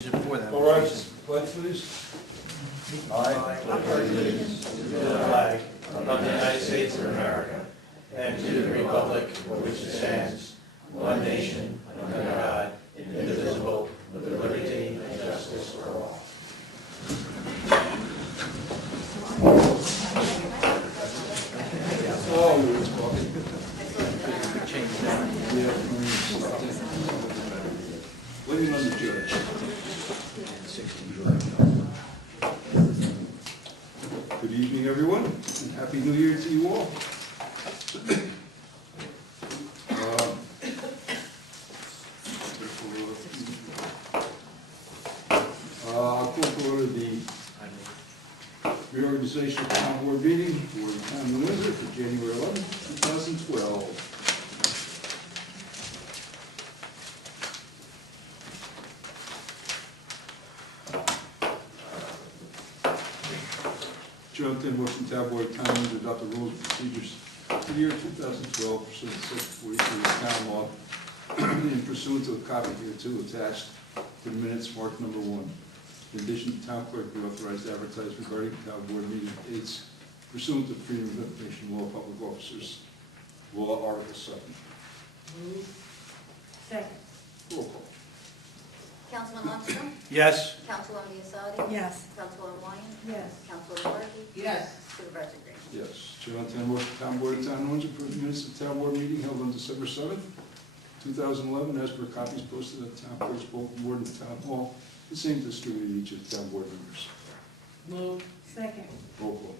For them. All right, pledge please. I pledge allegiance to the flag of the United States of America and to the republic for which it stands, one nation, under God, indivisible, with liberty and justice for all. Waiting on the judge. Good evening, everyone, and Happy New Year to you all. I'll call to order the reorganization of the town board meeting for the town of Windsor for January 11, 2012. Jonathan, motion town board of town to adopt the rules and procedures for the year 2012 pursuant to section 43 of the town law and pursuant to a copy hereto attached to the minutes marked number 1. In addition, the town clerk be authorized to advertise regarding town board meeting dates pursuant to Freedom of Information Law, Public Officers Law, Article 7. Move. Second. Roll call. Councilman Lundstrom? Yes. Councilwoman Biassadi? Yes. Councilwoman Wyan? Yes. Councilwoman Markey? Yes. Supervisor Green? Yes. Chair on 10 motion town board of town of Windsor approve the minutes of the town board meeting held on December 7th, 2011, as per copies posted at the town clerk's bulletin board in the town hall. The same distributed to each of the town board members. Move. Second. Roll call.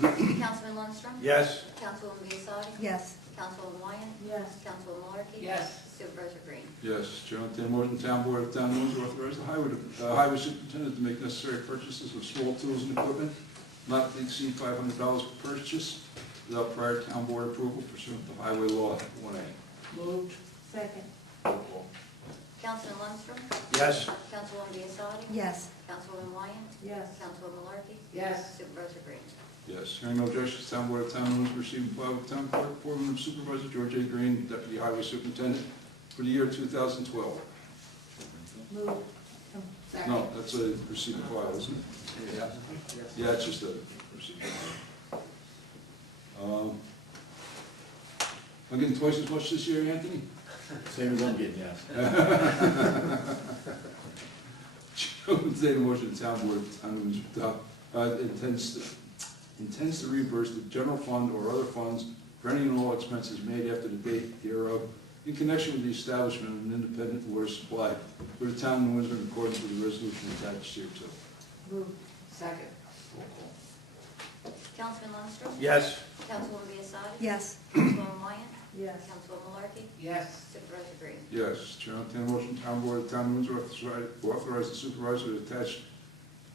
Councilman Lundstrom? Yes. Councilwoman Biassadi? Yes. Councilwoman Wyan? Yes. Councilwoman Markey? Yes. Supervisor Green? Yes. Chair on 10 motion town board of town of Windsor authorize the highway superintendent to make necessary purchases of small tools and equipment not to exceed $500 per purchase without prior town board approval pursuant to Highway Law 1A. Move. Second. Roll call. Councilman Lundstrom? Yes. Councilwoman Biassadi? Yes. Councilwoman Wyan? Yes. Councilwoman Markey? Yes. Supervisor Green? Yes, hearing no objections, town board of town of Windsor received and filed with town clerk, appointment of Supervisor George A. Green, Deputy Highway Superintendent, for the year 2012. Move. Second. No, that's a receive and file, isn't it? Yeah. Yeah, it's just a receive and file. I'm getting twice as much this year, Anthony? Same as I'm getting, yes. Today, the motion the town board of town of Windsor intends to reimburse the general fund or other funds for any and all expenses made after the date hereof in connection with the establishment of an independent water supply for the town of Windsor in accordance with the resolution attached here to. Move. Second. Roll call. Councilman Lundstrom? Yes. Councilwoman Biassadi? Yes. Councilwoman Wyan? Yes. Councilwoman Markey? Yes. Supervisor Green? Yes, Chair on 10 motion, town board of town of Windsor authorize the supervisor to attach,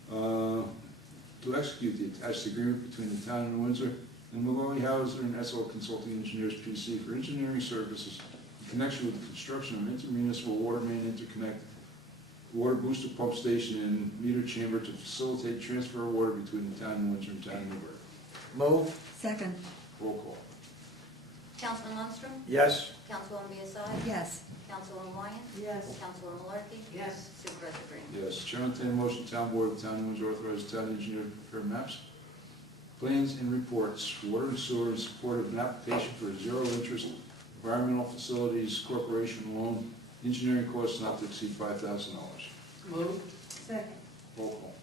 to execute the attached agreement between the town of Windsor and Maloney Hauser and SL Consulting Engineers PC for engineering services in connection with the construction of an intermunicipal water main interconnect, water booster pump station and meter chamber to facilitate transfer of water between the town of Windsor and town of Newburgh. Move. Second. Roll call. Councilman Lundstrom? Yes. Councilwoman Biassadi? Yes. Councilwoman Wyan? Yes. Councilwoman Markey? Yes. Supervisor Green? Yes, Chair on 10 motion, town board of town of Windsor authorize the town engineer to prepare maps, plans, and reports for water and sewer in support of an application for a zero-interest environmental facilities corporation loan, engineering costs not to exceed $5,000. Move. Second. Roll call.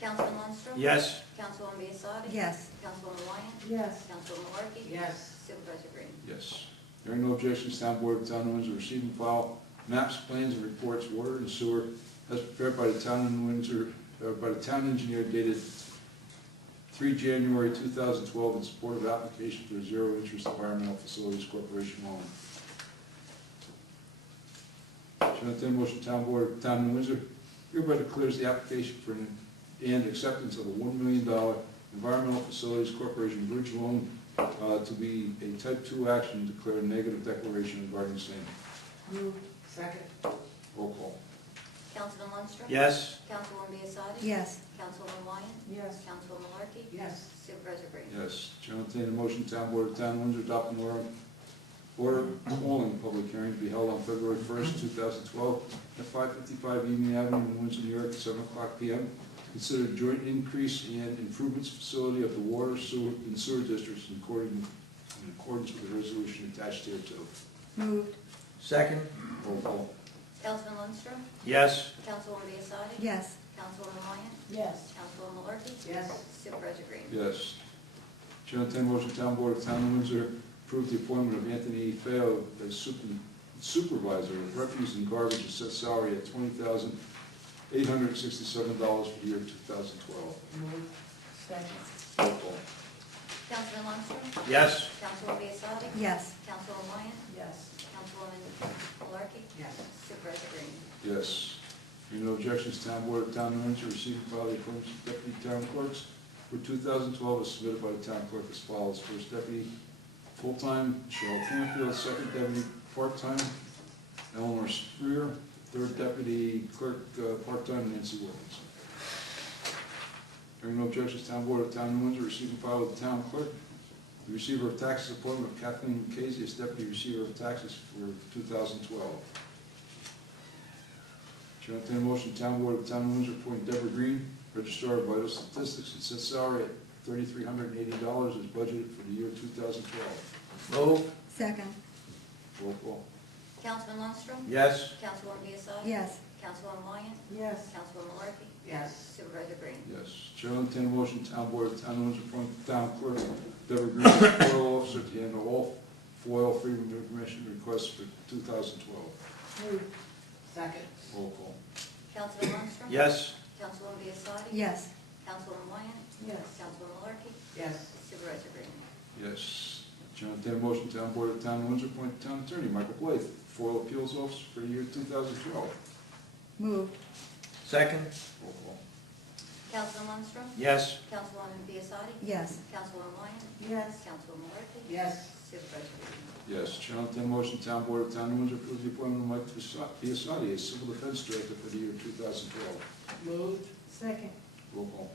Councilman Lundstrom? Yes. Councilwoman Biassadi? Yes. Councilwoman Wyan? Yes. Councilwoman Markey? Yes. Supervisor Green? Yes. Hearing no objections, town board of town of Windsor receive and file maps, plans, and reports, water and sewer, as prepared by the town of Windsor, by the town engineer dated 3 January 2012 in support of application for a zero-interest environmental facilities corporation loan. Chair on 10 motion, town board of town of Windsor hereby declares the application for and acceptance of a $1 million environmental facilities corporation bridge loan to be a type 2 action, declare a negative declaration regarding the same. Move. Second. Roll call. Councilman Lundstrom? Yes. Councilwoman Biassadi? Yes. Councilwoman Wyan? Yes. Councilwoman Markey? Yes. Supervisor Green? Yes. Chair will entertain a motion, town board of town of Windsor adopt an Order calling a public hearing to be held on February 1st, 2012, at 555 Union Avenue in Windsor, New York, at 7 o'clock p.m. Consider joint increase and improvements facility of the water, sewer, and sewer districts in accordance with the resolution attached hereto. Moved. Second. Roll call. Councilman Lundstrom? Yes. Councilwoman Biassadi? Yes. Councilwoman Ryan? Yes. Councilwoman Malarkey? Yes. Supervisor Green? Yes. Chair will entertain a motion, Town Board of Town of Windsor approve the appointment of Anthony Feo as supervisor of refuse and garbage and set salary at $20,867 for the year 2012. Moved. Second. Roll call. Councilman Lundstrom? Yes. Councilwoman Biassadi? Yes. Councilwoman Ryan? Yes. Councilwoman Malarkey? Yes. Supervisor Green? Yes. Hearing no objections, Town Board of Town of Windsor received and filed the appointments of deputy town clerks for 2012 as submitted by the town clerk as follows. First deputy, full-time, Cheryl Canfield. Second deputy, part-time, Eleanor Spear. Third deputy clerk, part-time, Nancy Williams. Hearing no objections, Town Board of Town of Windsor received and filed with the town clerk the receiver of taxes appointment of Kathleen Casey as deputy receiver of taxes for 2012. Chair will entertain a motion, Town Board of Town of Windsor appoint Deborah Green, Registrar of Vital Statistics, and set salary at $3,380 as budgeted for the year 2012. Move. Second. Roll call. Councilman Lundstrom? Yes. Councilwoman Biassadi? Yes. Councilwoman Ryan? Yes. Councilwoman Malarkey? Yes. Supervisor Green? Yes. Chair will entertain a motion, Town Board of Town of Windsor appoint Town Clerk Deborah Green as FOIL officer to handle all FOIL Freedom of Information requests for 2012. Moved. Second. Roll call. Councilman Lundstrom? Yes. Councilwoman Biassadi? Yes. Councilwoman Ryan? Yes. Councilwoman Malarkey? Yes. Supervisor Green? Yes. Chair will entertain a motion, Town Board of Town of Windsor appoint Town Attorney Michael Blythe, FOIL Appeals Officer for the year 2012. Moved. Second. Roll call. Councilman Lundstrom? Yes. Councilwoman Biassadi? Yes. Councilwoman Ryan? Yes. Councilwoman Malarkey? Yes. Supervisor Green? Yes. Chair will entertain a motion, Town Board of Town of Windsor approve the appointment of Mike Biassadi as Civil Defense Director for the year 2012. Moved. Second. Roll call.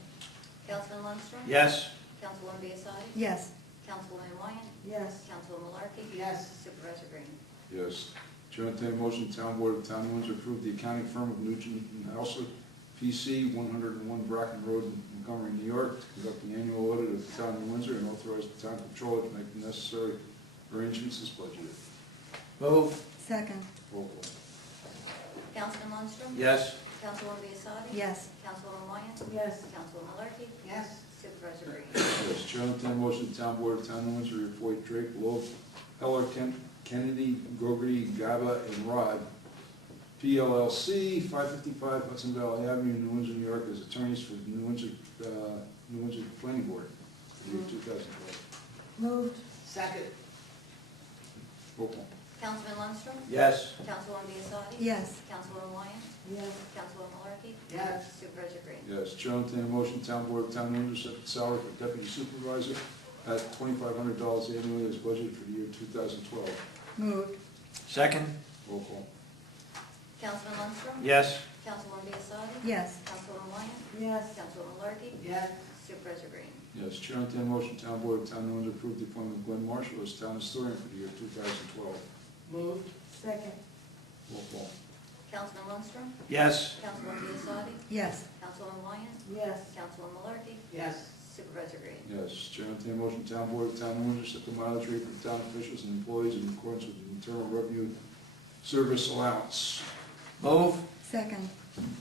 Councilman Lundstrom? Yes. Councilwoman Biassadi? Yes. Councilwoman Ryan? Yes. Councilwoman Malarkey? Yes. Supervisor Green? Yes. Chair will entertain a motion, Town Board of Town of Windsor approve the accounting firm of Nugent and Hauser, PC, 101 Bracken Road, Montgomery, New York, to conduct the annual audit of the Town of Windsor and authorize the town controller to make the necessary arrangements as budgeted. Move. Second. Roll call. Councilman Lundstrom? Yes. Councilwoman Biassadi? Yes. Councilwoman Ryan? Yes. Councilwoman Malarkey? Yes. Supervisor Green? Yes. Chair will entertain a motion, Town Board of Town of Windsor to appoint Drake, Love, Heller, Kennedy, Gogarty, Gaba, and Rod, PLLC, 555 Hudson Valley Avenue, New Windsor, New York, as attorneys for the New Windsor Planning Board for the year 2012. Moved. Second. Roll call. Councilman Lundstrom? Yes. Councilwoman Biassadi? Yes. Councilwoman Ryan? Yes. Councilwoman Malarkey? Yes. Supervisor Green? Yes. Chair will entertain a motion, Town Board of Town of Windsor set the salary for Deputy Supervisor at $2,500 annually as budgeted for the year 2012. Moved. Second. Roll call. Councilman Lundstrom? Yes. Councilwoman Biassadi? Yes. Councilwoman Ryan? Yes. Councilwoman Malarkey? Yes. Supervisor Green? Yes. Chair will entertain a motion, Town Board of Town of Windsor approve the appointment of Glenn Marshall as Town Historian for the year 2012. Moved. Second. Roll call. Councilman Lundstrom? Yes. Councilwoman Biassadi? Yes. Councilwoman Ryan? Yes. Councilwoman Malarkey? Yes. Supervisor Green? Yes. Chair will entertain a motion, Town Board of Town of Windsor set the mileage rate for town officials and employees in accordance with the Internal Revenue Service Allowance. Move. Second.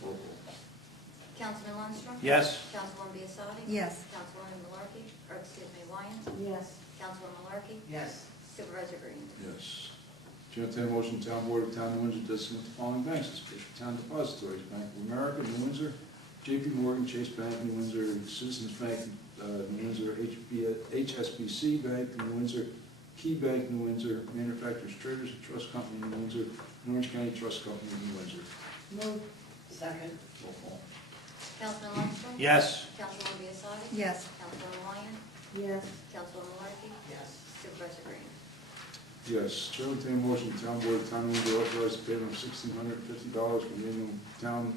Roll call. Councilman Lundstrom? Yes. Councilwoman Biassadi? Yes. Councilwoman Malarkey? Or excuse me, Ryan? Yes. Councilwoman Malarkey? Yes. Supervisor Green? Yes. Chair will entertain a motion, Town Board of Town of Windsor designate the following banks as official town depositories: Bank of America, New Windsor; JP Morgan Chase Bank, New Windsor; Citizens Bank, New Windsor; HSBC Bank, New Windsor; Key Bank, New Windsor; Manufacturers Traders and Trust Company, New Windsor; and Orange County Trust Company, New Windsor. Moved. Second. Roll call. Councilman Lundstrom? Yes. Councilwoman Biassadi? Yes. Councilwoman Ryan? Yes. Councilwoman Malarkey? Yes. Supervisor Green? Yes. Chair will entertain a motion, Town Board of Town of Windsor authorize the payment of $1,650 for the annual town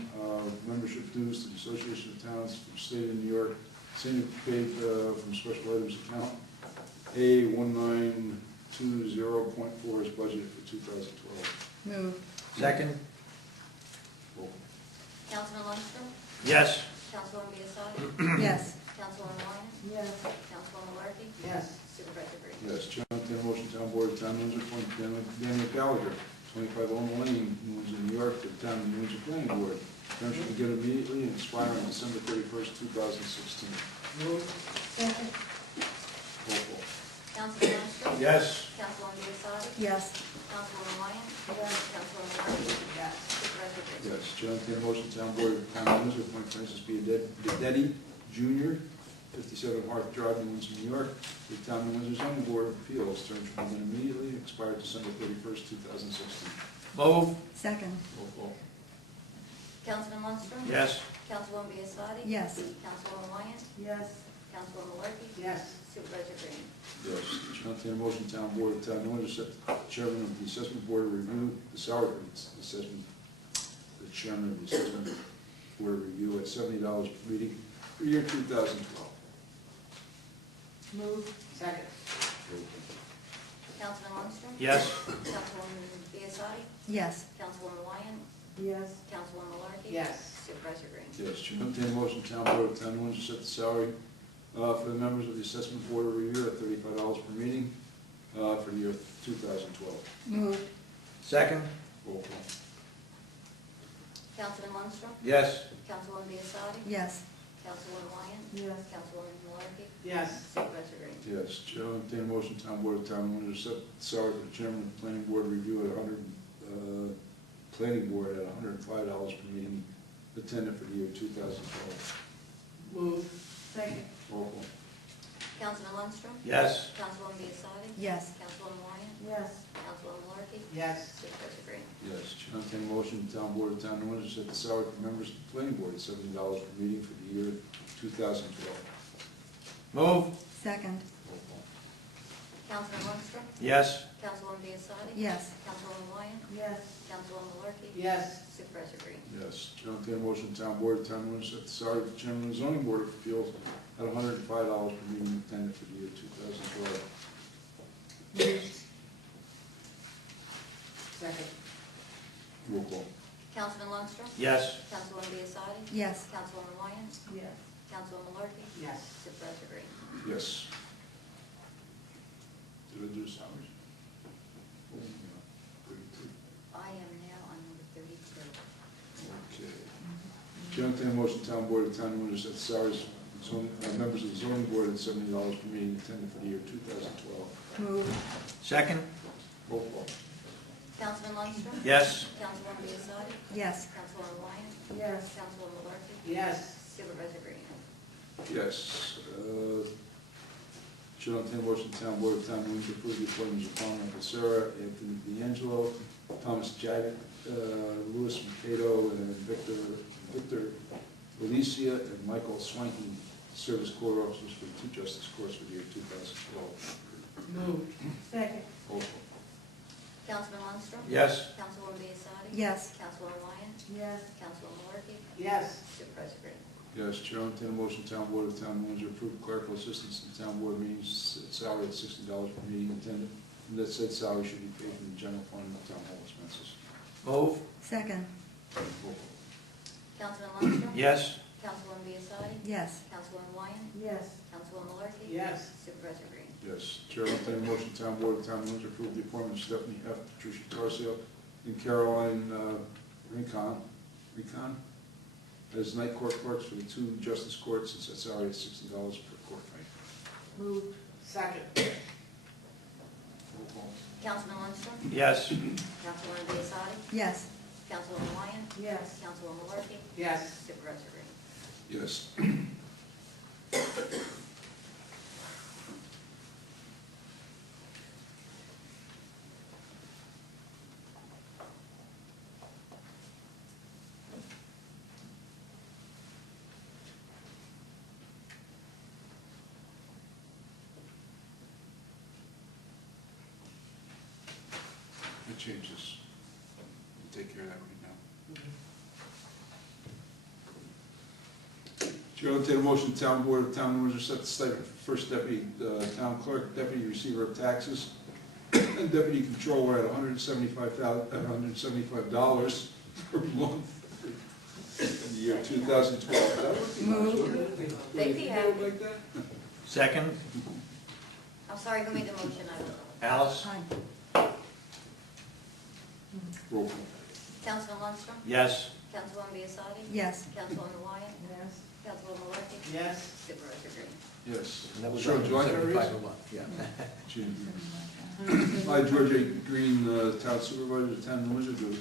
membership dues to the Association of Towns for the State of New York, same paid from special items account A 220.4 is budgeted for 2012. Move. Second? Roll. Councilman Lundstrom? Yes. Councilwoman Biassiatti? Yes. Councilwoman Ryan? Yes. Councilwoman Larky? Yes. Supervisor Green? Yes, Chair, I'll entertain a motion, Town Board of Town Windsor, appoint Daniel Gallagher, 25 Elm Lane, New Windsor, New York, to the Town of New Windsor Planning Board. Term shall begin immediately and expire on December 31st, 2016. Move. Second. Roll call. Councilman Lundstrom? Yes. Councilwoman Biassiatti? Yes. Councilwoman Ryan? Yes. Councilwoman Larky? Yes. Supervisor Green? Yes, Chair, I'll entertain a motion, Town Board of Town Windsor, appoint Francis B. Dedetti Jr., 57 Hart Drive, New Windsor, New York, to the Town of Windsor Zoning Board of Appeals. Term shall begin immediately and expire December 31st, 2016. Move. Second. Roll call. Councilman Lundstrom? Yes. Councilwoman Biassiatti? Yes. Councilwoman Ryan? Yes. Councilwoman Larky? Yes. Supervisor Green? Yes, Chair, I'll entertain a motion, Town Board of Town of Windsor, set the Chairman of the Assessment Board to review the salary of the assessment, the Chairman of the Assessment Board review at $70 per meeting for the year 2012. Move. Second. Councilman Lundstrom? Yes. Councilwoman Biassiatti? Yes. Councilwoman Ryan? Yes. Councilwoman Larky? Yes. Supervisor Green? Yes, Chair, I'll entertain a motion, Town Board of Town of Windsor, set the salary for the members of the Assessment Board of Review at $35 per meeting for the year 2012. Move. Second? Roll call. Councilman Lundstrom? Yes. Councilwoman Biassiatti? Yes. Councilwoman Ryan? Yes. Councilwoman Larky? Yes. Supervisor Green? Yes, Chair, I'll entertain a motion, Town Board of Town of Windsor, set the salary for the Chairman of the Planning Board review at Planning Board at $105 per meeting attended for the year 2012. Move. Second. Roll call. Councilman Lundstrom? Yes. Councilwoman Biassiatti? Yes. Councilwoman Ryan? Yes. Councilwoman Larky? Yes. Supervisor Green? Yes, Chair, I'll entertain a motion, Town Board of Town of Windsor, set the salary for members of the Planning Board at $70 per meeting for the year 2012. Move. Second. Roll call. Councilman Lundstrom? Yes. Councilwoman Biassiatti? Yes. Councilwoman Ryan? Yes. Councilwoman Larky? Yes. Supervisor Green? Yes, Chair, I'll entertain a motion, Town Board of Town of Windsor, set the salary for the Chairman of the Zoning Board of Appeals at $105 per meeting attended for the year 2012. Move. Second. Roll call. Councilman Lundstrom? Yes. Councilwoman Biassiatti? Yes. Councilwoman Ryan? Yes. Councilwoman Larky? Yes. Supervisor Green? Yes. Did I do salaries? Yeah, 32. I am now on number 32. Okay. Chair, I'll entertain a motion, Town Board of Town of Windsor, set the salaries for members of the zoning board at $70 per meeting attended for the year 2012. Move. Second? Roll call. Councilman Lundstrom? Yes. Councilwoman Biassiatti? Yes. Councilwoman Ryan? Yes. Councilwoman Larky? Yes. Supervisor Green? Yes. Chair, I'll entertain a motion, Town Board of Town of Windsor, approve the appointments of Palmer Becerra, Anthony D'Angelo, Thomas Jaggett, Louis Mercado, and Victor Alicia, and Michael Swanky, service corps officers for the two justice courts for the year 2012. Move. Second. Roll call. Councilman Lundstrom? Yes. Councilwoman Biassiatti? Yes. Councilwoman Ryan? Yes. Councilwoman Larky? Yes. Supervisor Green? Yes, Chair, I'll entertain a motion, Town Board of Town of Windsor, approve clerical assistance in town board meetings, salary at $60 per meeting attended, and that said salary should be paid from the general fund of town hall expenses. Move. Second. Roll call. Councilman Lundstrom? Yes. Councilwoman Biassiatti? Yes. Councilwoman Ryan? Yes. Councilwoman Larky? Yes. Supervisor Green? Yes, Chair, I'll entertain a motion, Town Board of Town of Windsor, approve the appointment of Stephanie F., Patricia Tarcio, and Caroline Rincon as night court clerks for the two justice courts, and set salary at $60 per court night. Move. Second. Roll call. Councilman Lundstrom? Yes. Councilwoman Biassiatti? Yes. Councilwoman Ryan? Yes. Councilwoman Larky? Yes. Supervisor Green? Yes. It changes. We'll take care of that right now. Chair, I'll entertain a motion, Town Board of Town of Windsor, set the stipend for first deputy, town clerk, deputy receiver of taxes Deputy Controller at $175 per month in the year 2012. That would be nice, wouldn't it? They'd be happy. Like that? Second. I'm sorry, who made the motion? I don't know. Alice? Roll call. Councilman Lundstrom? Yes. Councilwoman Biassadi? Yes. Councilwoman Wyatt? Yes. Councilwoman Markey? Yes. Supervisor Green? Yes. And that was Sure, July 175 a month, yeah. I, George A. Green, Town Supervisor of the Town of Windsor, do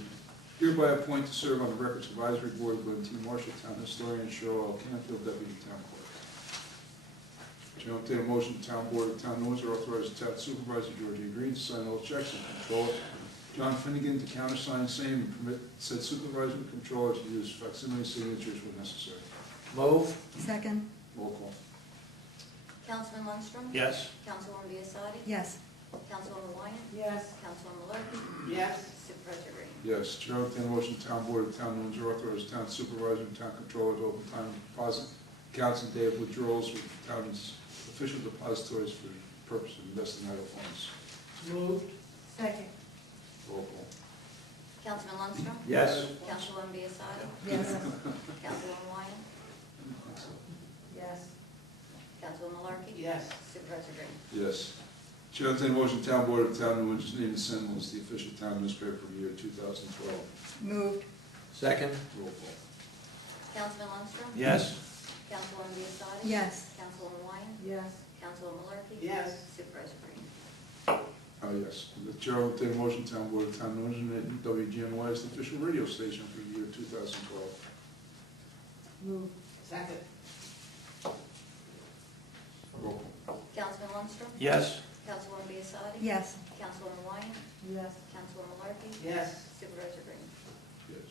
hereby appoint to serve on the Records Advisory Board Glenn T. Marshall, Town Historian, Cheryl L. Canfield, Deputy Town Clerk. Chair will entertain a motion, the Town Board of the Town of Windsor authorize the Town Supervisor, George A. Green, to sign all checks and controller John Finnegan to countersign same and permit said supervisor and controller to use facsimile signatures when necessary. Move. Second. Roll call. Councilman Lundstrom? Yes. Councilwoman Biassadi? Yes. Councilwoman Wyatt? Yes. Councilwoman Markey? Yes. Supervisor Green? Yes, Chair will entertain a motion, the Town Board of the Town of Windsor authorize the Town Supervisor and Town Controller to open time deposit accounts and day of withdrawals with the town's official depositories for the purpose of investing idle funds. Moved. Second. Roll call. Councilman Lundstrom? Yes. Councilwoman Biassadi? Yes. Councilwoman Wyatt? Yes. Councilwoman Markey? Yes. Supervisor Green? Yes. Chair will entertain a motion, the Town Board of the Town of Windsor's name and symbol as the official town newspaper for the year 2012. Moved. Second. Roll call. Councilman Lundstrom? Yes. Councilwoman Biassadi? Yes. Councilwoman Wyatt? Yes. Councilwoman Markey? Yes. Supervisor Green? Yes. The Chair will entertain a motion, Town Board of the Town of Windsor, WGNY as the official radio station for the year 2012. Moved. Second. Roll call. Councilman Lundstrom? Yes. Councilwoman Biassadi? Yes. Councilwoman Wyatt? Yes. Councilwoman Markey? Yes. Supervisor Green? Yes.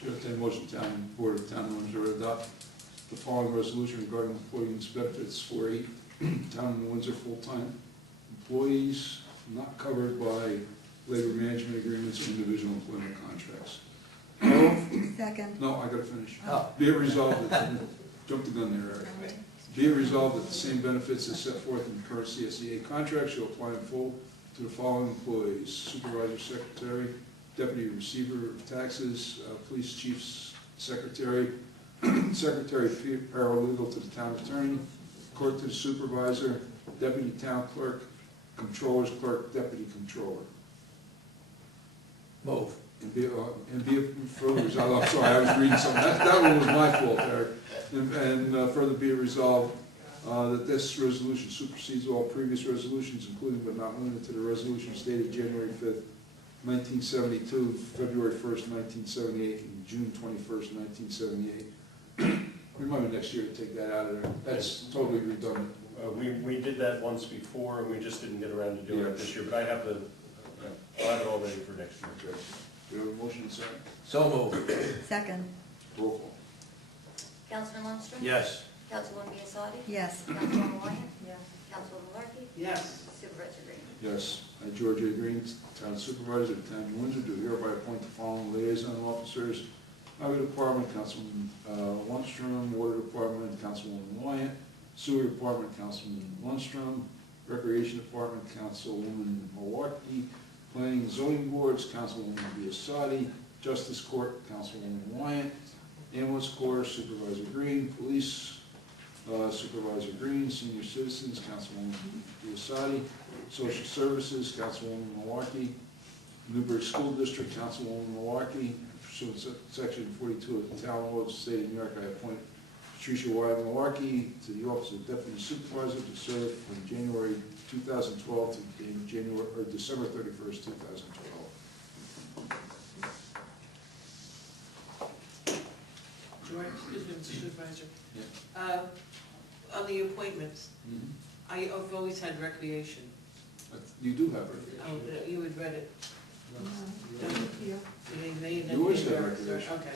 Chair will entertain a motion, Town Board of the Town of Windsor to adopt the following resolution regarding employees' benefits for Town of Windsor full-time employees not covered by labor management agreements or individual employment contracts. Move. Second. No, I gotta finish. Oh. Be it resolved that, jump the gun there, Eric. Be it resolved that the same benefits as set forth in the current CSEA contract shall apply in full to the following employees: Supervisor Secretary, Deputy Receiver of Taxes, Police Chief's Secretary, Secretary Paralegal to the Town Attorney, Clerk to the Supervisor, Deputy Town Clerk, Controller's Clerk, Deputy Controller. Move. And be it further resolved, I'm sorry, I was reading something, that one was my fault, Eric. And further be it resolved that this resolution supersedes all previous resolutions, including but not limited to the resolutions dated January 5th, 1972, February 1st, 1978, and June 21st, 1978. Remember next year to take that out of there. That's totally redundant. We did that once before, and we just didn't get around to doing it this year, but I'll have it all ready for next year. Do you have a motion and second? So moved. Second. Roll call. Councilman Lundstrom? Yes. Councilwoman Biassadi? Yes. Councilwoman Wyatt? Yes. Councilwoman Markey? Yes. Supervisor Green? Yes. I, George A. Green, Town Supervisor of the Town of Windsor, do hereby appoint the following liaison officers: Highway Department, Councilman Lundstrom; Water Department, Councilwoman Wyatt; Sewer Department, Councilman Lundstrom; Recreation Department, Councilwoman Milwaukee; Planning and Zoning Boards, Councilwoman Biassadi; Justice Court, Councilwoman Wyatt; Ambulance Corps, Supervisor Green; Police, Supervisor Green; Senior Citizens, Councilwoman Biassadi; Social Services, Councilwoman Milwaukee; Newbury School District, Councilwoman Milwaukee. Pursuant to Section 42 of the Town Law of the State of New York, I appoint Patricia Wyatt Milwaukee to the Office of Deputy Supervisor to serve from January 2012 to December 31st, 2012. George, excuse me, Mr. Supervisor. Yeah. On the appointments, I've always had recreation. You do have it. Oh, you had read it. They You always have recreation. Okay.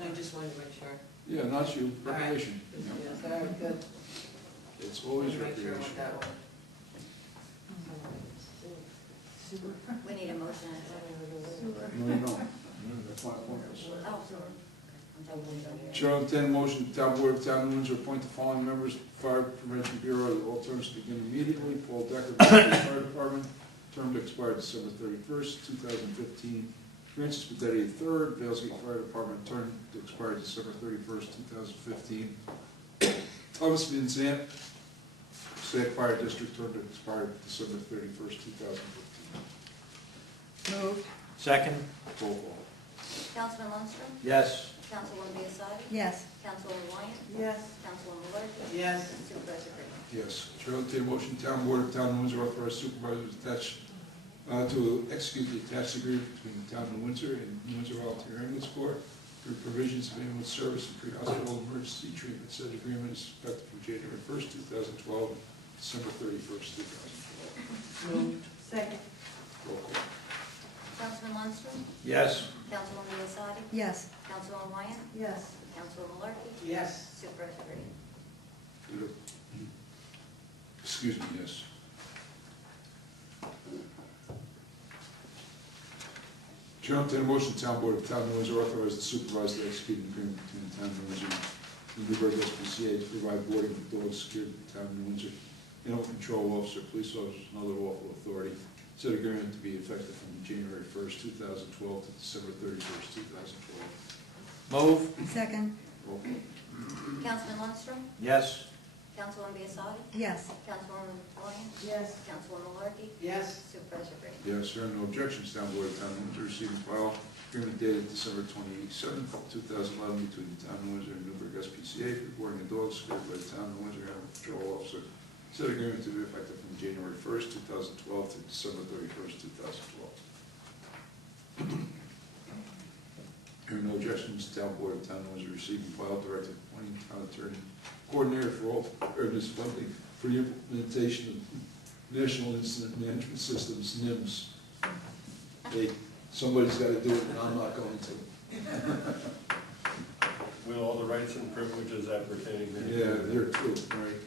I just wanted to make sure. Yeah, not you, All right. recreation. Yeah. Yes, all right, good. It's always Wanted to make sure recreation. about that one. We need a motion and a second. No, you don't. That's my appointments. Oh, sorry. Chair will entertain a motion, the town board of town of Windsor appoint the following members, Fire Prevention Bureau, all terms to begin immediately. Paul Decker, Fire Department, term to expire December 31st, 2015. Francis Padetti III, Valesgate Fire Department, term to expire December 31st, 2015. Thomas Vincent, Passaic Fire District, term to expire December 31st, 2015. Moved. Second. Roll call. Councilman Lundstrom? Yes. Councilwoman Biassadi? Yes. Councilwoman Wyatt? Yes. Councilwoman Malarkey? Yes. Supervisor Green? Yes. Chair will entertain a motion, town board of town of Windsor authorize supervisors attached to execute the attached agreement between the town of Windsor and Windsor Volunteer Ambulance Corps for provisions of ambulance service and pre-hospital emergency treatment. Said agreement is effective from January 1st, 2012, December 31st, 2012. Moved. Second. Roll call. Councilman Lundstrom? Yes. Councilwoman Biassadi? Yes. Councilwoman Wyatt? Yes. Councilwoman Malarkey? Yes. Supervisor Green? Excuse me, yes. Chair will entertain a motion, the town board of town of Windsor authorize the supervisor to execute an agreement between the town of Windsor and the Newburgh SPCA to provide boarding for dogs secured in the town of Windsor, animal control officer, police officers, and other lawful authority. Said agreement to be effective from January 1st, 2012 to December 31st, 2012. Move. Second. Roll call. Councilman Lundstrom? Yes. Councilwoman Biassadi? Yes. Councilwoman Wyatt? Yes. Councilwoman Malarkey? Yes. Supervisor Green? Yes, hearing no objections, town board of town of Windsor receive and file agreement dated December 27th, 2011 between the town of Windsor and Newburgh SPCA for boarding of dogs secured by the town of Windsor animal control officer. Said agreement to be effective from January 1st, 2012 to December 31st, 2012. Hearing no objections, town board of town of Windsor receive and file directive appointing town attorney coordinator for all preparedness funding for the implementation of National Incident Management Systems, NIMS. Hey, somebody's got to do it, and I'm not going to. With all the rights and privileges appertaining there. Yeah, they're true, right?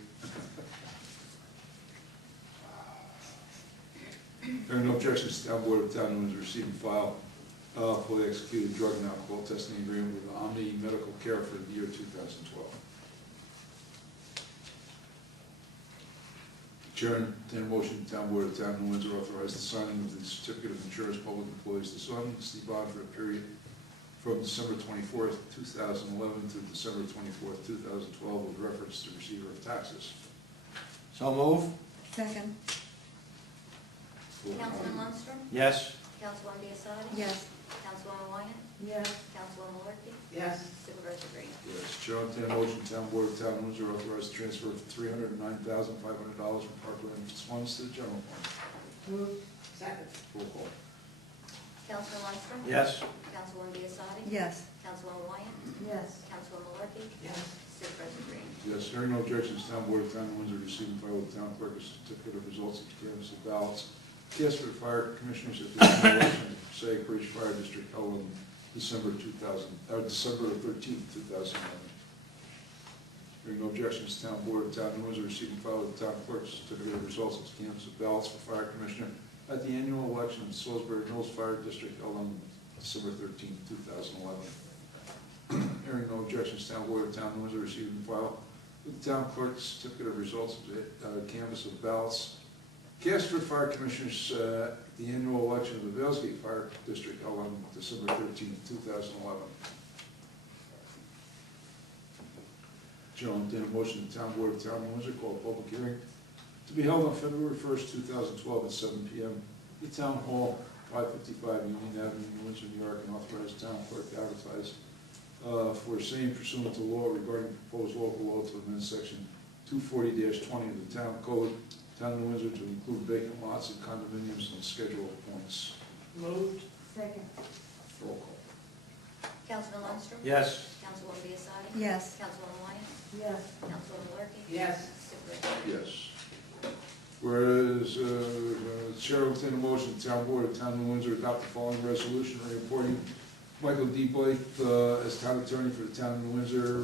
Hearing no objections, town board of town of Windsor receive and file fully executed drug and alcohol testing agreement with Omni Medical Care for the year 2012. Chair, entertain a motion, the town board of town of Windsor authorize the signing of the certificate of insurance public employees to Sun Steve Bond for a period from December 24th, 2011 to December 24th, 2012 with reference to receiver of taxes. So move. Second. Councilman Lundstrom? Yes. Councilwoman Biassadi? Yes. Councilwoman Wyatt? Yes. Councilwoman Malarkey? Yes. Supervisor Green? Yes, Chair, I'll entertain a motion, town board of town of Windsor authorized to transfer $309,500 from parkland funds to the general fund. Moved. Second. Roll call. Councilman Lundstrom? Yes. Councilwoman Biassadi? Yes. Councilwoman Wyatt? Yes. Councilwoman Malarkey? Yes. Supervisor Green? Yes, hearing no objections, town board of town of Windsor receive and file with the town clerk a certificate of results of canvass of ballots cast for the fire commissioners at the annual election of the Passaic Ridge Fire District held on December 13th, 2011. Hearing no objections, town board of town of Windsor receive and file with the town clerk a certificate of results of canvass of ballots for fire commissioner at the annual election of Salisbury Mills Fire District held on December 13th, 2011. Hearing no objections, town board of town of Windsor receive and file with the town clerk's certificate of results of canvass of ballots cast for fire commissioners at the annual election of the Valesgate Fire District held on December 13th, 2011. Chair will entertain a motion, the town board of town of Windsor call a public hearing to be held on February 1st, 2012 at 7 p.m. at Town Hall, 555 Union Avenue, New Windsor, New York, and authorize town clerk to advertise for same pursuant to law regarding proposed local law to amend section 240-20 of the town code, town of New Windsor, to include vacant lots and condominiums on schedule of points. Moved. Second. Roll call. Councilman Lundstrom? Yes. Councilwoman Biassadi? Yes. Councilwoman Wyatt? Yes. Councilwoman Malarkey? Yes. Supervisor Green? Yes. Whereas, Chair will entertain a motion, the town board of town of New Windsor adopt the following resolution reappointing Michael D. Blake as town attorney for the town of New Windsor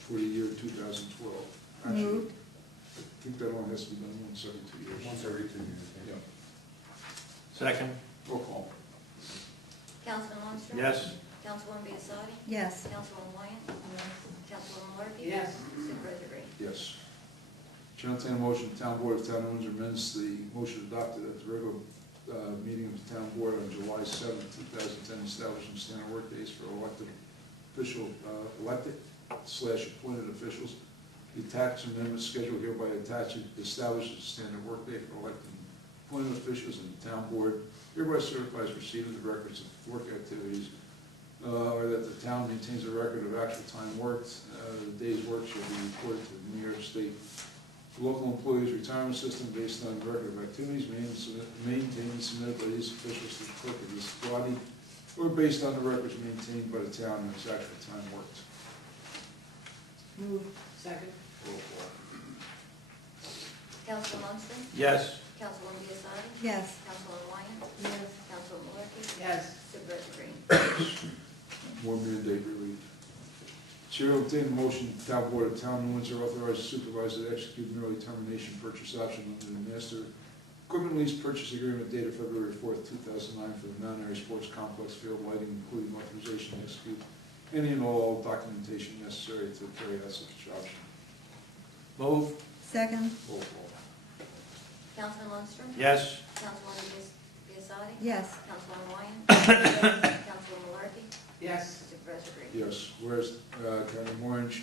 for the year 2012. Actually, Moved. I think that only has to be done once every 2 years. Once every 2 years. Yeah. Second. Roll call. Councilman Lundstrom? Yes. Councilwoman Biassiatti? Yes. Councilwoman Wyatt? Councilwoman Markey? Yes. Supervisor Green? Yes. Chair will entertain a motion, the town board of Town of Windsor amends the motion adopted at the regular meeting of the town board on July 7, 2010, establishing standard work days for elected appointed officials. The attached amendment schedule hereby establishes a standard work day for elected appointed officials in the town board. Hereby certifies receipt of the records of work activities, or that the town maintains a record of actual time worked. The day's work shall be reported to the New York State Local Employees Retirement System based on the record of activities maintained and submitted by these officials to the clerk of this body, or based on the records maintained by the town and its actual time worked. Move. Second. Roll call. Councilman Lundstrom? Yes. Councilwoman Biassiatti? Yes. Councilwoman Wyatt? Yes. Councilwoman Markey? Yes. Supervisor Green? More mandate relief. Chair will obtain a motion, the town board of Town of Windsor authorizes the supervisor to execute an early termination purchase option under the master equipment lease purchase agreement dated February 4th, 2009 for the Mount Airy Sports Complex field lighting, including authorization to execute any and all documentation necessary to carry out such option. Move. Second. Roll call. Councilman Lundstrom? Yes. Councilwoman Biassiatti? Yes. Councilwoman Wyatt? Councilwoman Markey? Yes. Supervisor Green? Yes, whereas County of Orange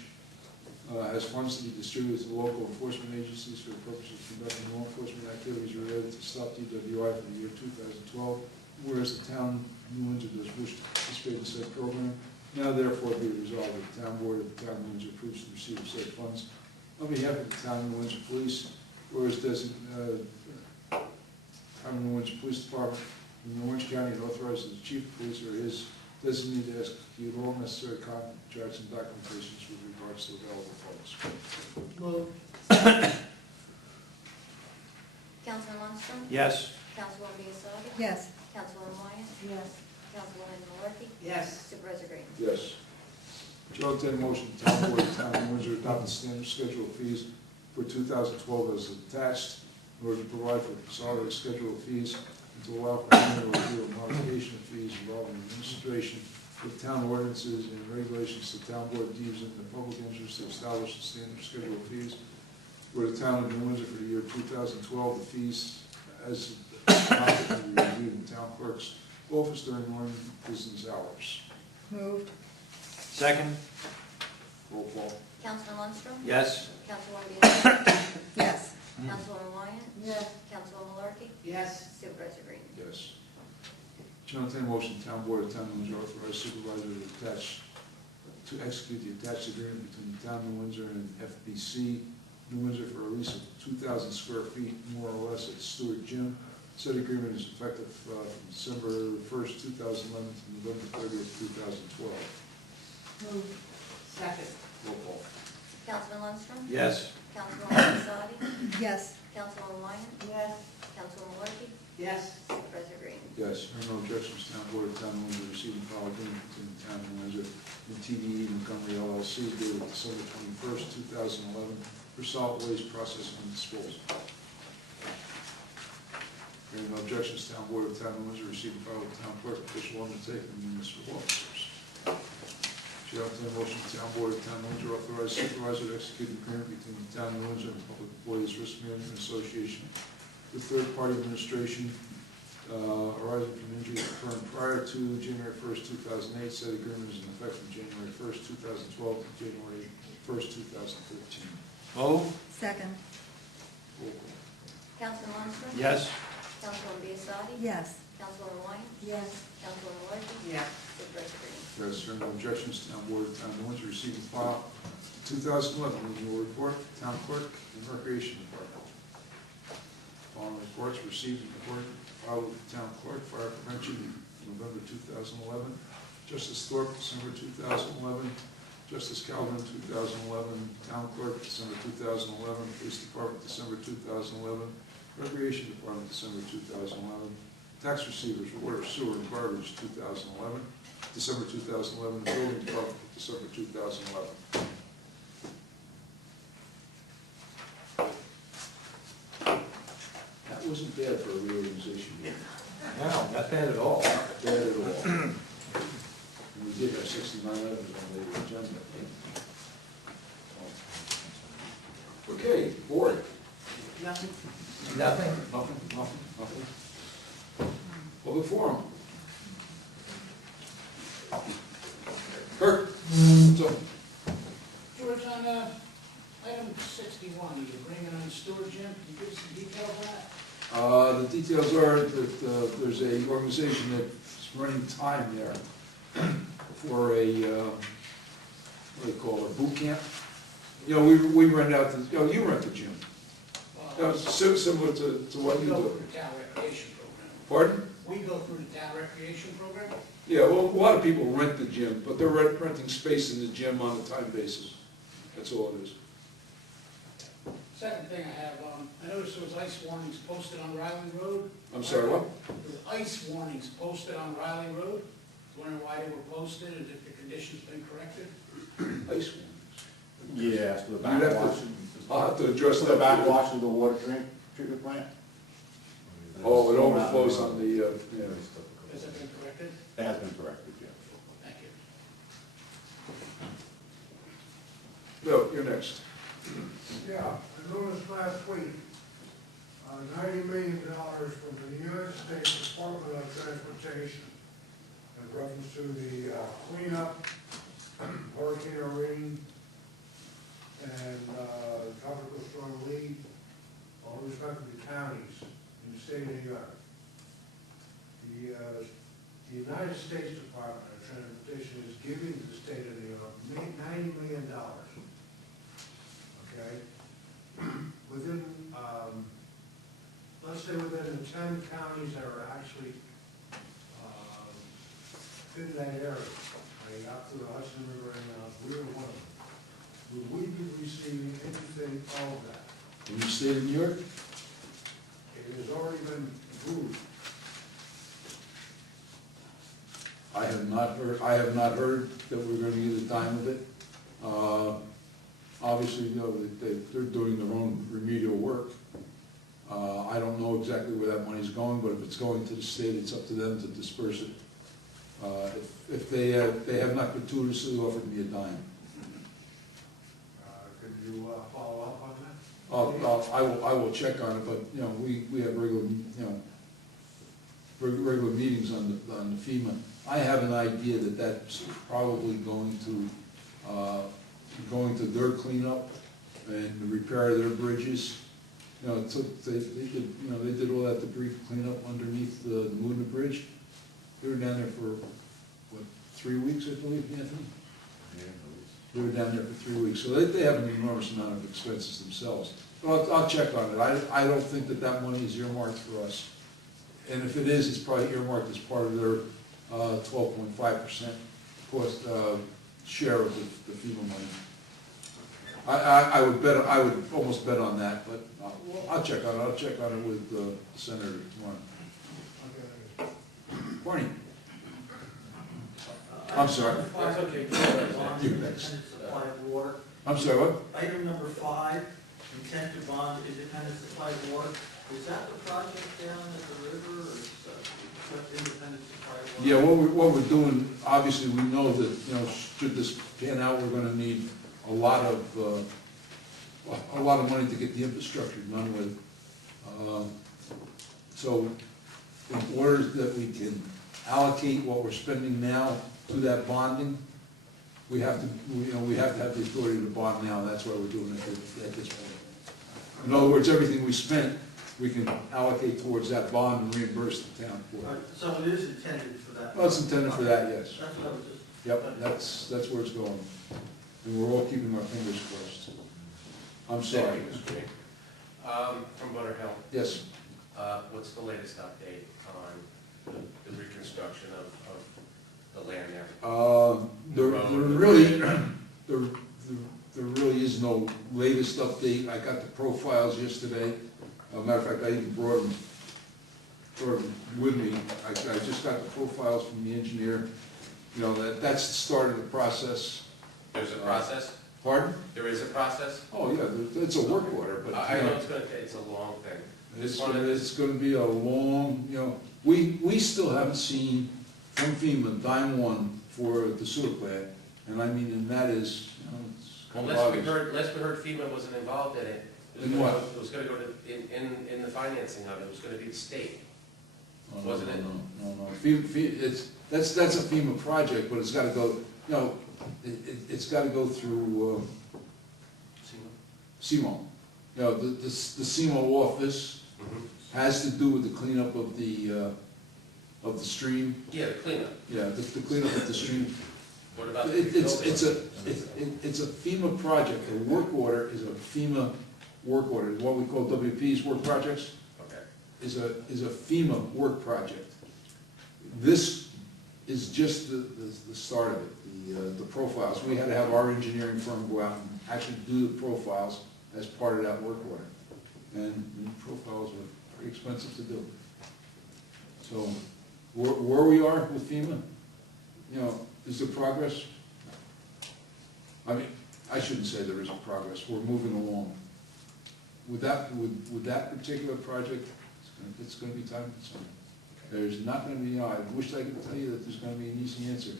has funds to be distributed to local enforcement agencies for the purpose of conducting law enforcement activities related to stop DWI for the year 2012. Whereas the town of New Windsor does wish to participate in said program, now therefore be it resolved that the town board of the town of New Windsor approves the receipt of said funds on behalf of the town of New Windsor Police, whereas town of New Windsor Police Department in Orange County and authorizes the chief of police or his designated to execute all necessary contracts and documentations with regards to available funds. Move. Councilman Lundstrom? Yes. Councilwoman Biassiatti? Yes. Councilwoman Wyatt? Yes. Councilwoman Markey? Yes. Supervisor Green? Yes. Chair will entertain a motion, the town board of Town of Windsor adopt the standard schedule of fees for 2012 as attached in order to provide for a consolidated schedule of fees and to allow for annual review of modification of fees involving administration of town ordinances and regulations the town board deems in the public interest to establish the standard schedule of fees for the town of New Windsor for the year 2012. The fees as adopted will be reviewed in the town clerk's office during normal business hours. Moved. Second. Roll call. Councilman Lundstrom? Yes. Councilwoman Biassiatti? Yes. Councilwoman Wyatt? Yes. Councilwoman Markey? Yes. Supervisor Green? Yes. Chair will entertain a motion, the town board of Town of Windsor authorize supervisor to execute the attached agreement between the town of New Windsor and FBC New Windsor for a lease of 2,000 square feet, more or less, at Stewart Gym. Said agreement is effective from December 1st, 2011 to November 30th, 2012. Moved. Second. Roll call. Councilman Lundstrom? Yes. Councilwoman Biassiatti? Yes. Councilwoman Wyatt? Yes. Councilwoman Markey? Yes. Supervisor Green? Yes, hearing no objections, town board of Town of Windsor receiving file agreement between the town of Windsor and TDE Montgomery LLC dated December 21st, 2011 for solid waste processing and disposal. Hearing no objections, town board of Town of Windsor receiving file with town clerk, official undertaking, and municipal officers. Chair will entertain a motion, the town board of Town of Windsor authorize supervisor to execute an agreement between the town of Windsor and the Public Employees Risk Management Association with third-party administration arising from injury occurring prior to January 1st, 2008. Said agreement is in effect from January 1st, 2012 to January 1st, 2013. Move. Second. Roll call. Councilman Lundstrom? Yes. Councilwoman Biassiatti? Yes. Councilwoman Wyatt? Yes. Councilwoman Markey? Yes. Supervisor Green? Yes, hearing no objections, town board of Town of Windsor receiving file 2011 annual report, town clerk and recreation department. Following reports received and reported, filed with the town clerk, fire prevention, November 2011, Justice Thorpe, December 2011, Justice Calvin, 2011, town clerk, December 2011, police department, December 2011, recreation department, December 2011, tax receivers, water, sewer, and garbage, 2011, December 2011, building department, December 2011. That wasn't bad for a reorganization. No, not bad at all. Bad at all. And we did have 69 items on the agenda. Okay, board. Nothing? Nothing? Nothing. Public forum. Kirk? What's up? George, on item 61, are you bringing on the storage gym? Can you give us some detail on that? The details are that there's a organization that's running time there for a, what do they call it, boot camp? You know, we rent out the, you rent the gym. Similar to what you We go do. through the town recreation program. Pardon? We go through the town recreation program? Yeah, well, a lot of people rent the gym, but they're renting space in the gym on a time basis. That's all it is. Second thing I have, I noticed there was ice warnings posted on Riley Road. I'm sorry, what? There was ice warnings posted on Riley Road. Wondering why they were posted and if the condition's been corrected? Ice warnings. Yeah, so the You'd have to- backwash. I'll have to address So that. the backwash of the water treatment plant? Oh, it overflows on the, yeah. Has that been corrected? It has been corrected, yeah. Thank you. Bill, you're next. Yeah, I noticed last week, $90 million from the United States Department of Transportation in reference to the cleanup, Hurricane Irene, and Tropical Storm Lee, all respectively counties in the state of New York. The United States Department of Transportation is giving the state of New York $90 million. Okay? Within, let's say within the 10 counties that are actually in that area, right, out to the Hudson River and we're one of them. Would we be receiving anything of that? In the state of New York? It has already been approved. I have not heard that we're gonna get a dime of it. Obviously, you know, they're doing their own remedial work. I don't know exactly where that money's going, but if it's going to the state, it's up to them to disperse it. If they have not gratuitously offered me a dime. Could you follow up on that? I will check on it, but, you know, we have regular, you know, regular meetings on the FEMA. I have an idea that that's probably going to their cleanup and the repair of their bridges. You know, they did all that debris cleanup underneath the Luna Bridge. They were down there for, what, 3 weeks, I believe, Anthony? They were down there for 3 weeks, so they have an enormous amount of expenses themselves. But I'll check on it. I don't think that money is earmarked for us. And if it is, it's probably earmarked as part of their 12.5% cost share of the FEMA money. I would almost bet on that, but I'll check on it. I'll check on it with the Senator tomorrow. Okay. Barney? I'm sorry. That's okay. You next. Supply of water. I'm sorry, what? Item number 5, intent to bond independent supply of water. Is that the project down at the river, or is what independent supply of water? Yeah, what we're doing, obviously, we know that, you know, should this pan out, we're gonna need a lot of money to get the infrastructure done with. So in order that we can allocate what we're spending now to that bonding, we have to have the authority to bond now. That's why we're doing it at this point. In other words, everything we spent, we can allocate towards that bond and reimburse the town for it. So it is intended for that? Well, it's intended for that, yes. That's what I was just... Yep, that's where it's going. And we're all keeping our fingers crossed. I'm sorry. Thank you, Mr. King. From Butter Hill, Yes, what's the latest update on the reconstruction of the land there? there really is no latest update. I got the profiles yesterday. Matter of fact, I even brought them with me. I just got the profiles from the engineer. You know, that's the start of the process. There's a process? Pardon? There is a process? Oh, yeah, it's a work order, but. I know it's a long thing. It's gonna be a long, you know, we still haven't seen from FEMA dime one for the sewer plant, and I mean, and that is, you know, it's kind of Unless we obvious. heard FEMA wasn't involved in it. In what? It was gonna go to, in the financing of it, it was gonna be the state. Oh, Wasn't it? No. That's a FEMA project, but it's gotta go, you know, it's gotta go through, CMO. You know, the CMO office has to do with the cleanup of the stream. Yeah, the cleanup. Yeah, the cleanup of the stream. What about the It's rebuilding? a FEMA project. The work order is a FEMA work order. What we call WP's work projects Okay. is a FEMA work project. This is just the start of it, the profiles. We had to have our engineering firm go out and actually do the profiles as part of that work order. And the profiles are pretty expensive to do. So where we are with FEMA, you know, is there progress? I mean, I shouldn't say there isn't progress. We're moving along. With that particular project, it's gonna be time consuming. There's not gonna be, I wish I could tell you that there's gonna be an easy answer.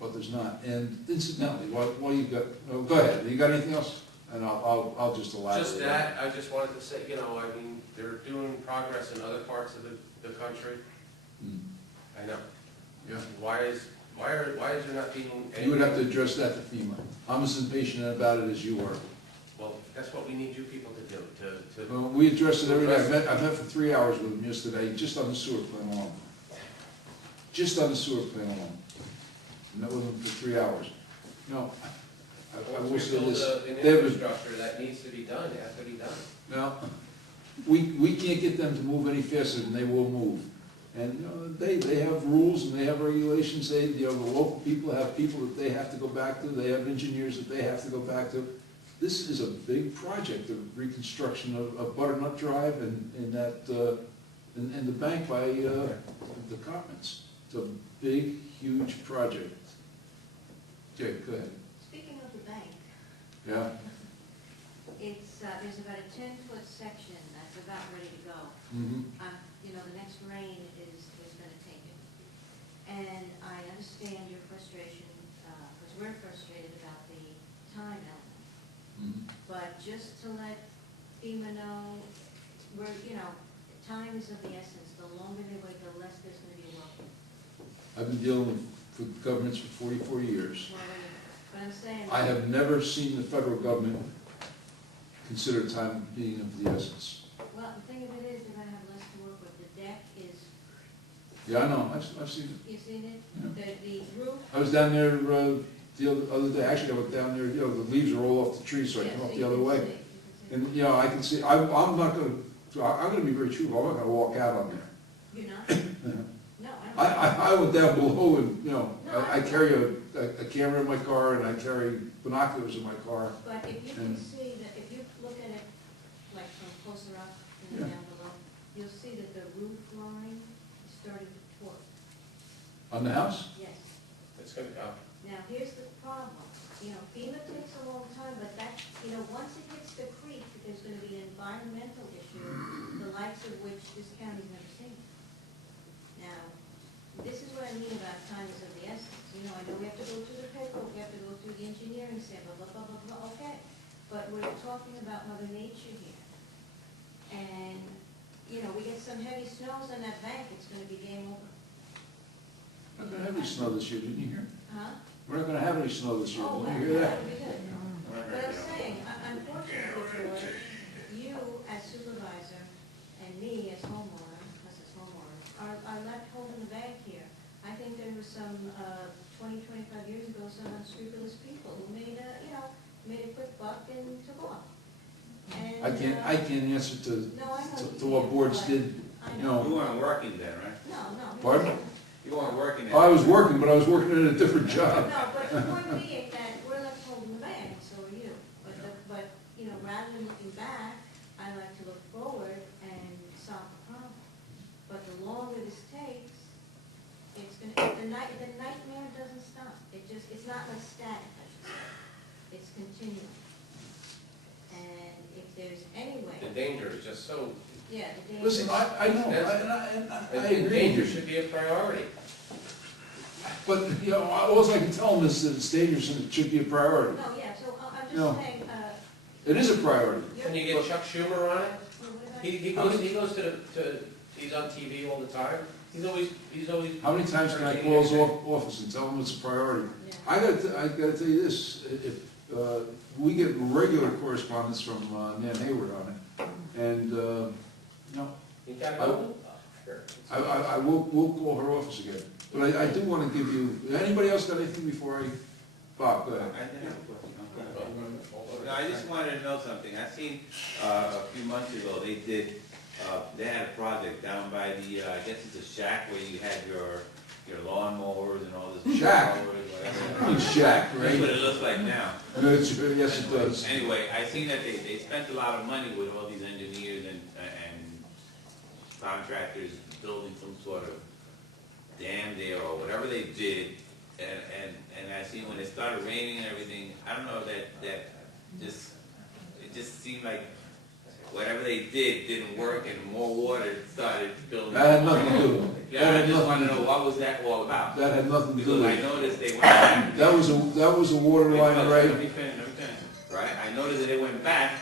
But there's not. And incidentally, while you've got, oh, go ahead, you got anything else? And I'll just elaborate. Just that, I just wanted to say, you know, I mean, they're doing progress in other parts of the country. Hmm. I know. Yeah. Why is there not being any? You would have to address that to FEMA. I'm as impatient about it as you are. Well, that's what we need you people to do, to. Well, we addressed it every day. I've met for 3 hours with them yesterday, just on the sewer plant alone. Just on the sewer plant alone. Met with them for 3 hours. No, I will Once say we build this. an They have a- infrastructure that needs to be done, it has to be done. Now, we can't get them to move any faster than they will move. And, you know, they have rules and they have regulations, you know, the local people have people that they have to go back to, they have engineers that they have to go back to. This is a big project, the reconstruction of Butternut Drive and the bank by, the Cottmans. It's a big, huge project. Jake, go ahead. Speaking of the bank, Yeah? it's, there's about a 10-foot section that's about ready to go. Mm-hmm. You know, the next rain is gonna take it. And I understand your frustration, because we're frustrated about the time element. Mm-hmm. But just to let FEMA know, you know, time is of the essence. The longer they wait, the less there's gonna be work. I've been dealing with governments for 44 years. Well, but I'm saying. I have never seen the federal government consider time being of the essence. Well, the thing of it is, they're gonna have less to work with. The deck is, Yeah, I know, I've seen it. you've seen it? Yeah. The roof. I was down there the other day, actually I went down there, you know, the leaves are all off the trees, so I Yeah, come so up you the other can way. see it, you can see it. And, you know, I can see, I'm not gonna, so I'm gonna be very truthful, I'm not gonna walk out on there. You're not? No, I don't. I went down below and, you know, I carry a camera in my car and I carry binoculars in my car. But if you can see that, if you look at it like from closer up and Yeah. down below, you'll see that the roof line is starting to torque. On the house? Yes. It's gonna go. Now, here's the problem. You know, FEMA takes a long time, but that, you know, once it hits the creek, there's gonna be an environmental issue, the likes of which this county's never seen. Now, this is what I mean about time is of the essence. You know, I know we have to go through the paper, we have to go through the engineering sample, blah, blah, blah, blah, okay. But we're talking about Mother Nature here. And, you know, we get some heavy snows on that bank, it's gonna be game over. Not gonna have any snow this year, didn't you hear? Huh? We're not gonna have any snow this year, Oh, did well, you hear that? that would be good. But I'm saying, unfortunately, George, you as supervisor and me as homeowner, are left holding the bag here. I think there were some, 20, 25 years ago, some unscrupulous people who made a quick buck and took off. And, I can't answer to No, I know you to what can't, boards but did, I you know. You know. weren't working then, right? No. Pardon? You weren't working then? I was working, but I was working at a different job. No, but the point being that we're left holding the bag, and so are you. But, you know, rather than looking back, I like to look forward and solve the problem. But the longer this takes, it's gonna, the nightmare doesn't stop. It's not like static, I should say. It's continuing. And if there's any way. Did danger is just so, Yeah, the danger. Listen, I know, I agree. danger should be a priority. But, you know, all I can tell them is that it's dangerous and it should be a priority. No, yeah, so I'm No. just saying, It is a priority. Can you get Chuck Schumer on it? what about- He goes he's on TV all the time. He's always. How many times can I call his office and tell him it's a priority? Yeah. I gotta tell you this, if, we get regular correspondence from, Nan Hayward on it, and, no, You gotta go. Sure. I will call her office again. But I do wanna give you, anybody else got anything before Bob, go ahead. I did have a question. No, I just wanted to know something. I seen, a few months ago, they had a project down by the, I guess it's a shack where you had your lawnmowers and all this. Shack? Whatever. Big shack, That's what right? it looks like now. Yes, it does. Anyway, I seen that they spent a lot of money with all these engineers and contractors building some sort of dam there or whatever they did. And I seen when it started raining and everything, I don't know, it just seemed like whatever they did didn't work and more water started building. That had nothing to do with it. Yeah, I just wanna know, what was that all about? That had nothing to do Because with I it. noticed they went back. That was a water line, Let right? me finish. Right, I noticed that they went back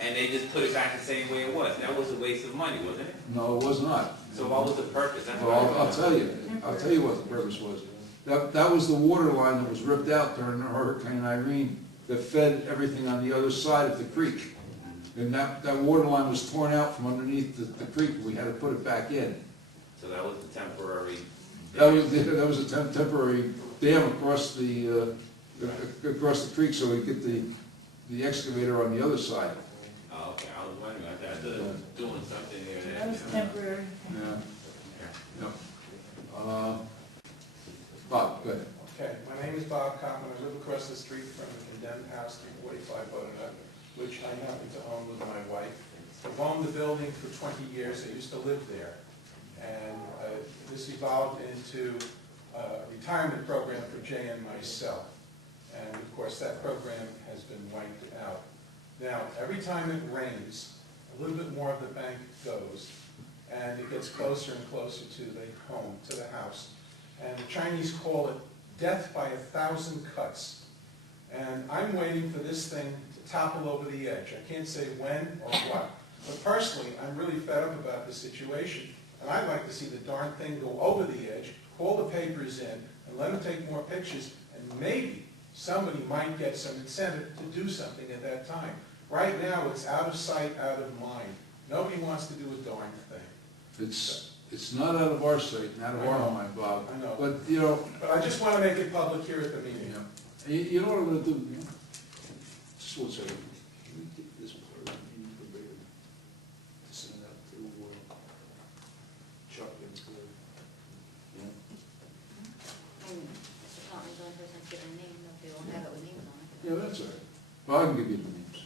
and they just put it back the same way it was. That was a waste of money, wasn't it? No, it was not. So what was the purpose? That's what Well, I I'll tell you what the purpose was. That was the water line that was ripped out during Hurricane Irene that fed everything on the other side of the creek. And that water line was torn out from underneath the creek, we had to put it back in. So that was the temporary. That was a temporary dam across the creek, so we could get the excavator on the other side. Oh, okay, I was wondering, I thought they were doing something there. That was temporary. Yeah. Yep. Bob, go ahead. Okay, my name is Bob Coppin. I live across the street from the condemned house, 345 Butternut, which I happen to own with my wife. I've owned the building for 20 years. I used to live there. And this evolved into a retirement program for Jay and myself. And of course, that program has been wiped out. Now, every time it rains, a little bit more of the bank goes, and it gets closer and closer to the home, to the house. And the Chinese call it death by 1,000 cuts. And I'm waiting for this thing to topple over the edge. I can't say when or what. But personally, I'm really fed up about this situation. And I'd like to see the darn thing go over the edge, call the papers in, and let them take more pictures, and maybe somebody might get some incentive to do something at that time. Right now, it's out of sight, out of mind. Nobody wants to do a darn thing. It's not out of our sight, and out of our mind, Bob. I know. But, you know, But I just want to make it public here at the meeting. you know what I'm gonna do? Just one second. Let me get this part, you verbatim. Send it out to Chuck and yeah. And Mr. Collins, the only person that's given a name, if they won't have it with names on it. Yeah, that's all right. Well, I can give you the names.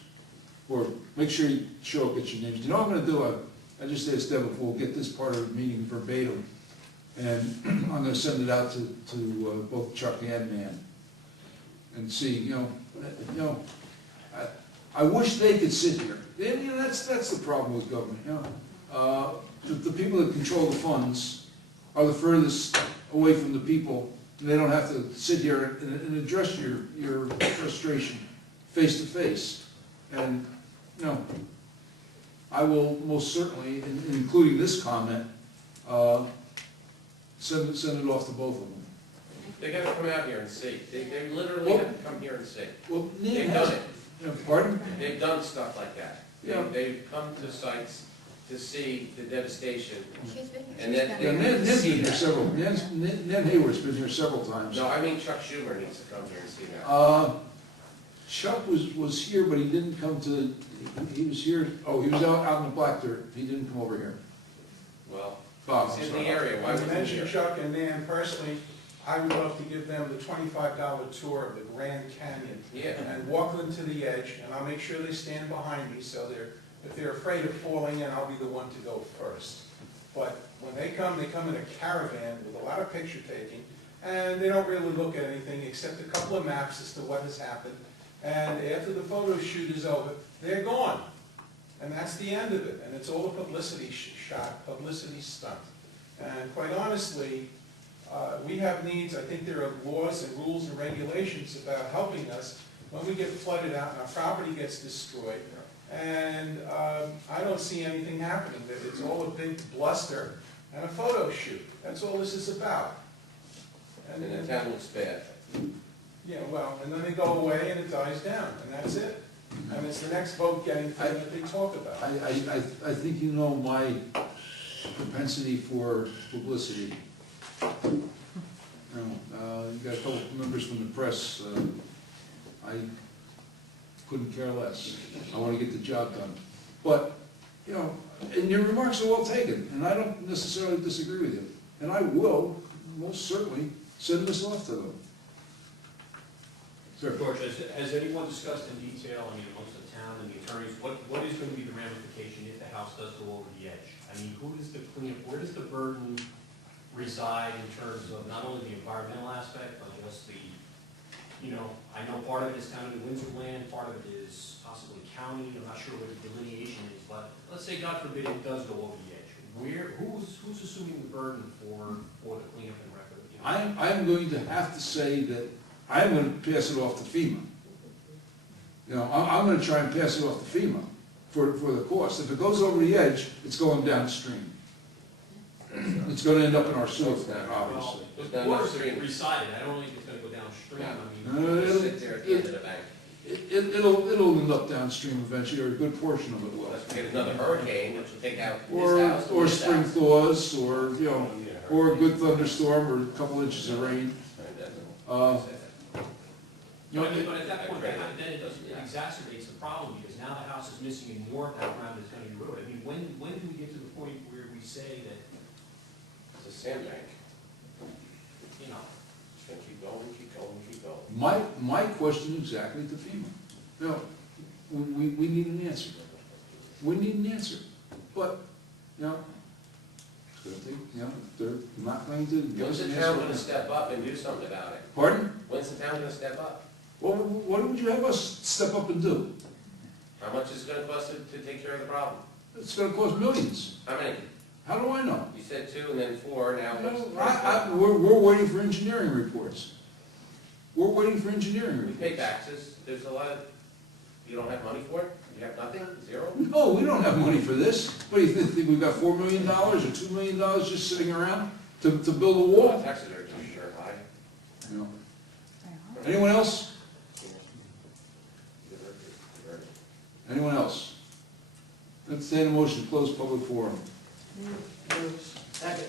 Or make sure you show up, get your names. You know what I'm gonna do? I just asked Deb if we'll get this part of the meeting verbatim. And I'm gonna send it out to both Chuck and Nan. And see, you know, I wish they could sit here. And, you know, that's the problem with government, you know. The people that control the funds are the furthest away from the people, and they don't have to sit here and address your frustration face to face. And, you know, I will most certainly, including this comment, send it off to both of them. They gotta come out here and see. They literally have to come here and see. Well, They've done it. Pardon? They've done stuff like that. Yeah. They've come to sites to see the devastation. She's been here. And then Yeah, Nan's been here several, Nan Hayward's been here several times. No, I mean Chuck Schumer needs to come here and see that. Chuck was here, but he didn't come to, he was here, he was out in the black dirt, he didn't come over here. Well, Bob, he's in the area, why I would he mentioned here? Chuck and Nan personally. I would love to give them the $25 tour of the Grand Canyon. Yeah. And walk them to the edge, and I'll make sure they stand behind me, so if they're afraid of falling in, I'll be the one to go first. But when they come in a caravan with a lot of picture taking, and they don't really look at anything except a couple of maps as to what has happened. And after the photo shoot is over, they're gone. And that's that's the end of it, and it's all a publicity shot, publicity stunt. And quite honestly, we have needs. I think there are laws and rules and regulations about helping us when we get flooded out and our property gets destroyed. And I don't see anything happening, that it's all a big bluster and a photo shoot. That's all this is about. And the town looks bad. Yeah, well, and then they go away and it dies down, and that's it. And it's the next vote getting thing that they talk about. I think you know my propensity for publicity. You got a couple of members from the press, I couldn't care less. I want to get the job done. But, you know, and your remarks are well taken, and I don't necessarily disagree with you. And I will, most certainly, send this off to them. Sir? George, has anyone discussed in detail, I mean, amongst the town and the attorneys, what is going to be the ramification if the house does go over the edge? I mean, who is the cleanup, where does the burden reside in terms of not only the environmental aspect, but just the, you know, I know part of it is kind of the Windsor land, part of it is possibly county, I'm not sure what the delineation is, but let's say, God forbid, it does go over the edge. Who's assuming the burden for the cleanup and record? You know? I'm going to have to say that I'm going to pass it off to FEMA. You know, I'm going to try and pass it off to FEMA for the cost. If it goes over the edge, it's going downstream. It's going to end up in our sewer plant, obviously. Well, the water's resided, I don't think it's going to go downstream, I mean. It'll sit there at the end of the bank. It'll end up downstream eventually, or a good portion of it will. Unless we get another hurricane, which will take out his house. Or his spring house. thaws, or, you know, or a good thunderstorm, or a couple inches of rain. No, but at that point, then it exacerbates the problem, because now the house is missing and more of that ground is going to erode. I mean, when do we get to the point where we say that, It's a sandbank. you know, It's gonna keep going, keep going, keep going. My question exactly to FEMA. You know, we need an answer. We need an answer. But, you know, it's gonna take, you know, they're not going to. When's the town gonna step up and do something about it? Pardon? When's the town gonna step up? Well, what would you have us step up and do? How much is it gonna cost to take care of the problem? It's gonna cost millions. How many? How do I know? You said 2 and then 4, now what's the We're waiting for engineering reports. We're waiting for engineering We pay reports. taxes, there's a lot of, you don't have money for it? You have nothing, zero? No, we don't have money for this. What do you think, we've got $4 million or $2 million just sitting around to build a wall? Taxes are too sure high. You know. Anyone else? Anyone else? Entertain a motion to close public forum. Second.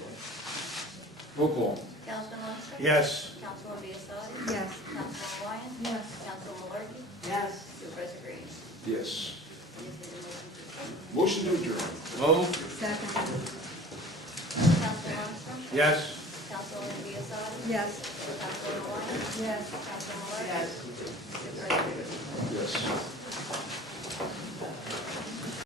Roll call. Councilman Munster? Yes. Councilwoman Biassadi? Yes. Councilman Ryan? Yes. Councilman Malarkey? Yes. Supervisor Green? Yes. Is there a motion to adjourn? Motion to adjourn. Second. Councilman Munster? Yes. Councilwoman Biassadi? Yes. Councilman Ryan? Yes. Councilman Malarkey? Yes. Supervisor